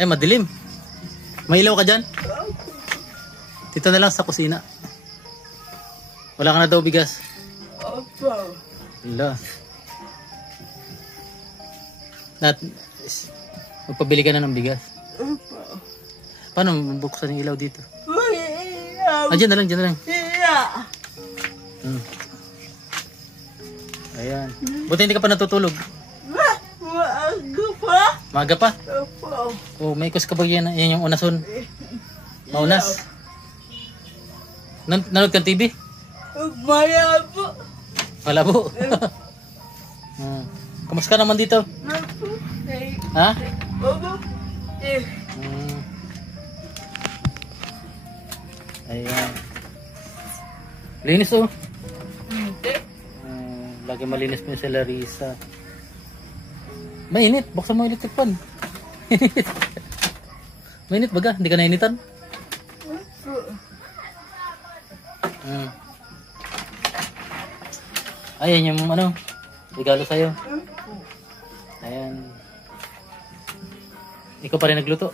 Ay, madilim. May ilaw ka dyan? Dito na lang sa kusina. Wala ka na daw bigas? Opo. Wala. Magpabili ka na ng bigas. Opo. Paano buksan yung ilaw dito? Ilaw. Dyan na lang, dyan na lang. Ilaw. Ayan. Buti hindi ka pa natutulog. Maaga pa. Maaga pa? Opo. Oh, may kus ka ba yan? Yan yung unason. Maunas. Nanood kang TV? Malabo. Malabo. Kamusta naman dito? Ha? Opo. Ayan. Linis oh. Hindi. Lagi malinis mo yung sa Larissa. Mainit. Buksan mo yung electric fan. Mainit baga? Hindi ka nainitan? Ayan yung ano, regalo sa'yo. Ayan. Ikaw pa rin nagluto.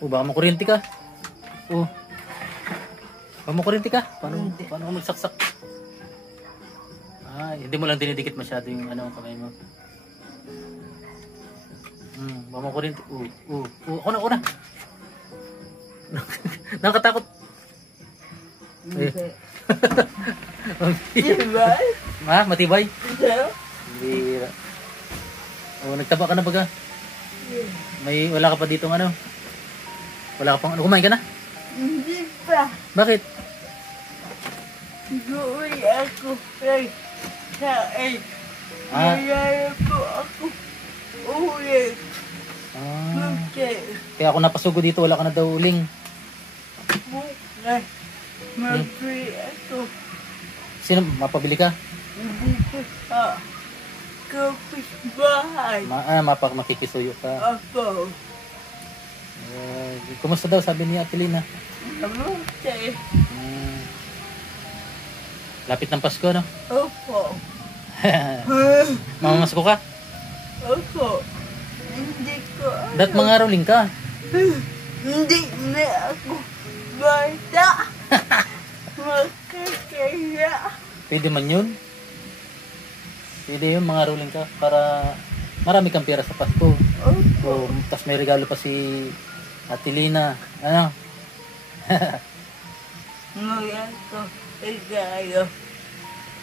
Baka makuryente ka. Baka makuryente ka. Paano ka magsaksak? Hindi mo lang dinidikit masyado yung ano, kamay mo. Baka makuryente. Ako na. Nakakatakot. Matibay? Matibay? Bira. Nagtaba ka na baga? Wala ka pa ditong ano? Wala ka pang ano? Kumain ka na? Hindi pa. Bakit? Gawin ako kay kain. Nagaya po ako ulit. Kaya ako napasugo dito, wala ka na daw uling. Bukas. Mag-free ako. Sino? Mapabili ka? Dito sa kapitbahay. Makikisuyo ka. Ako. Kumusta daw sabi ni Ate Lina? Kamusta? Lapit ng Pasko, no? Opo. Mamamasko ka? Opo. Hindi ko alam. Dat mga rolling ka? Hindi na ako bata. Makakaya. Pwede man yun. Pwede yun, mga rolling ka para marami kang pera sa Pasko. Opo. Tapos may regalo pa si Ate Lina. Ano? Ngayon ko regalo.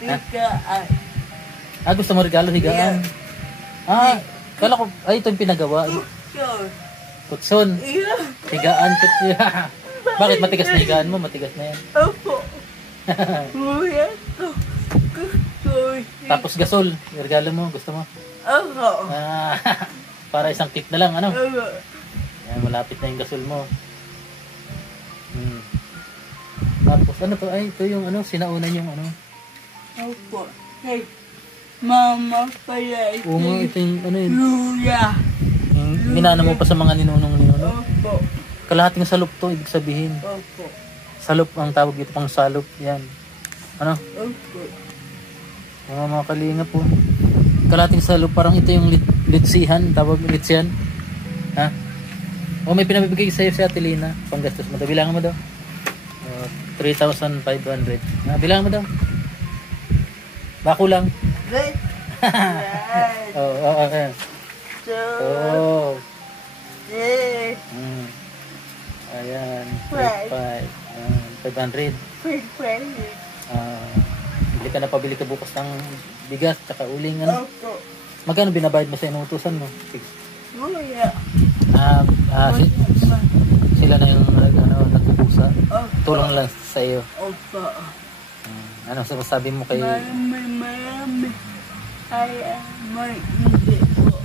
Higaan. Gusto mo regalo, higaan? Kala ko, ito yung pinagawa. Kutson. Higaan. Bakit matigas na higaan mo? Matigas na yan. Opo. Ngayon ko gusto. Tapos gasol. Regalo mo, gusto mo? Opo. Para isang kit na lang, ano? Opo. Ayan, malapit na yung gasol mo. Tapos ano to? Ito yung ano, sinaunan yung ano. Opo. Hey, Mama pala. Ito yung ano yun. Luya. Minana mo pa sa mga ninunong. Opo. Kalahating salop to, ibig sabihin. Opo. Salop ang tawag dito, pang salop. Yan. Ano? Opo. Mga kalinga po. Kalahating salop, parang ito yung litsihan. Tawag litsihan. Ha? May pinabibigay sa'yo si Ate Lina. Panggastos mo daw. Bilangan mo daw. 3,500. Bilangan mo daw. Bako lang. Right. Ayan. Ayan. 500. Bili ka na, pabili ka bukas ng bigas tsaka uling. Ano? Magkano binabayad mo sa inutusan mo? Luya. Sila na yung nagpupusa. Tulong lang sa iyo. Opo. Ano sabi mo kay... Marami. Ay, may hindi po.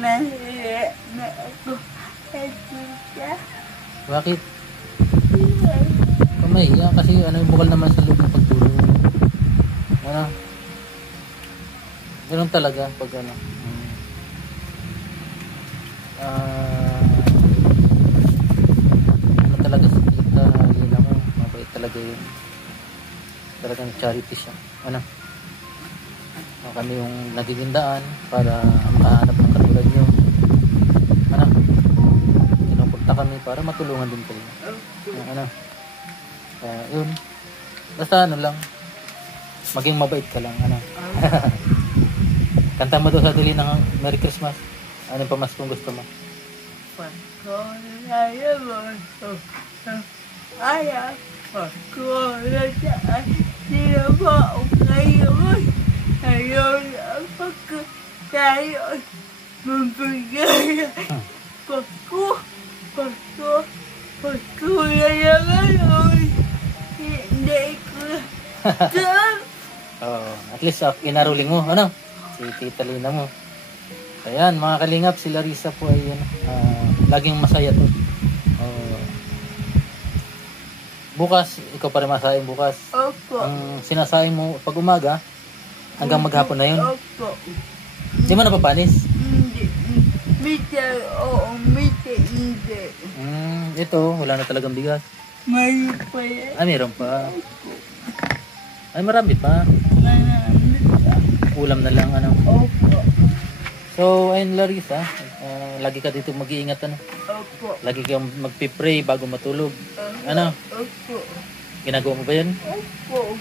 Nahiya na ako. Bakit? Kamahiya kasi bukal naman sa loob ng pagtulong. Ano? Ganun talaga pag ano. Ano talaga sa kita, Lina mo, mabait talaga yun. Talagang charity siya. Ano? Kami yung nagiging daan para makahanap ng katulad nyo. Ano? Pinupunta kami para matulungan din kayo. Ano? Yun. Basta ano lang. Maging mabait ka lang. Ano? Kanta mo daw sa duli ng Merry Christmas. Ano pa mas kung gusto mo? Ayun, tayo magbigay. Pasko na naman. Hindi ko At least inaruling mo, ano? Si Tita Lina mo. Ayan, mga kalingap, si Larissa po ay laging masaya to. Bukas, ikaw pa rin masahin bukas. Opo. Ang sinasahin mo pag umaga, hanggang maghapon na yun. Opo. Di mo napapanis? Hindi. Mite, hindi. Ito, wala na talagang bigas. May pa yan. Meron pa. Ay, marami pa. Marami pa. Ulam na lang, ano. Opo. So, ayun Larissa, lagi ka dito mag-iingat, ano. Opo. Lagi kang magpipray bago matulog. Ano? Opo. Ginagawa mo ba yun? Opo.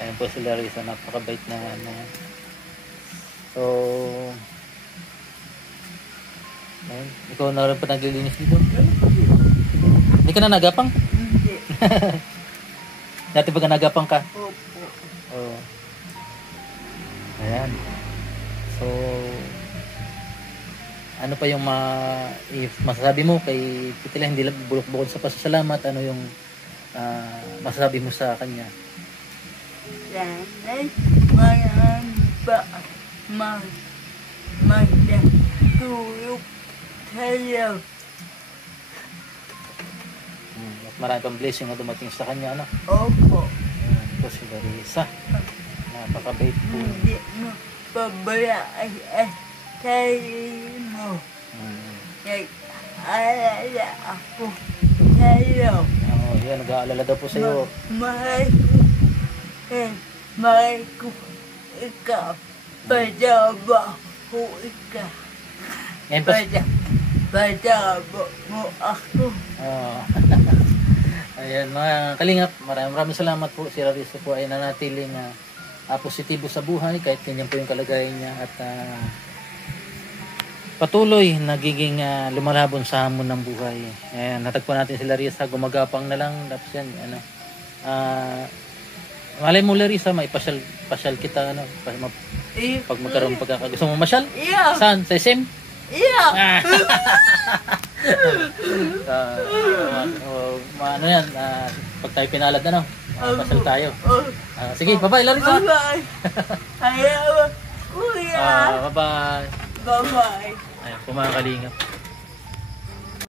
Ayan po si Larissa, napakabait na ano. So, ayun, ikaw na rin pa naglilinis dito? Hindi ka na nagapang? Hindi. Dati ba ka nagapang ka? Opo. Oo. Ayan. So, ano pa yung masasabi mo kay Titila, hindi lang bukod sa pasasalamat, ano yung masasabi mo sa kanya? Sana'y marami pa magtulog sa'yo. At marami pang blessing na dumating sa kanya, ano? Opo. Ayan po si Larissa. Napakabait po. Hindi mo pabayaan sa'yo mo. Nag-aalala ako sa'yo. Oo, yan, nag-aalala daw po sa'yo. Mahal ko ikaw. Padaba ko ikaw. Ngayon po, Padaba mo ako. ayan, mga kalingap, maraming salamat po. Si Larissa po ay nanatiling positibo sa buhay kahit ganyan po yung kalagayan niya at patuloy nagiging lumalabon sa hamon ng buhay. Ayan, natagpuan natin si Larissa, gumagapang na lang. Tapos yan, ano, malay mo Larissa, may pasyal kita, ano, pag magkaroon pagkakagusto mo masyal? Yeah. Saan? Sa SM? Yeah. Ano yan, pag tayo pinalad, ano, pasyal tayo. Sige, bye-bye Larissa. Bye-bye. Ayaw, kuya. Bye-bye. Bye-bye. Ayan po mga kalingap.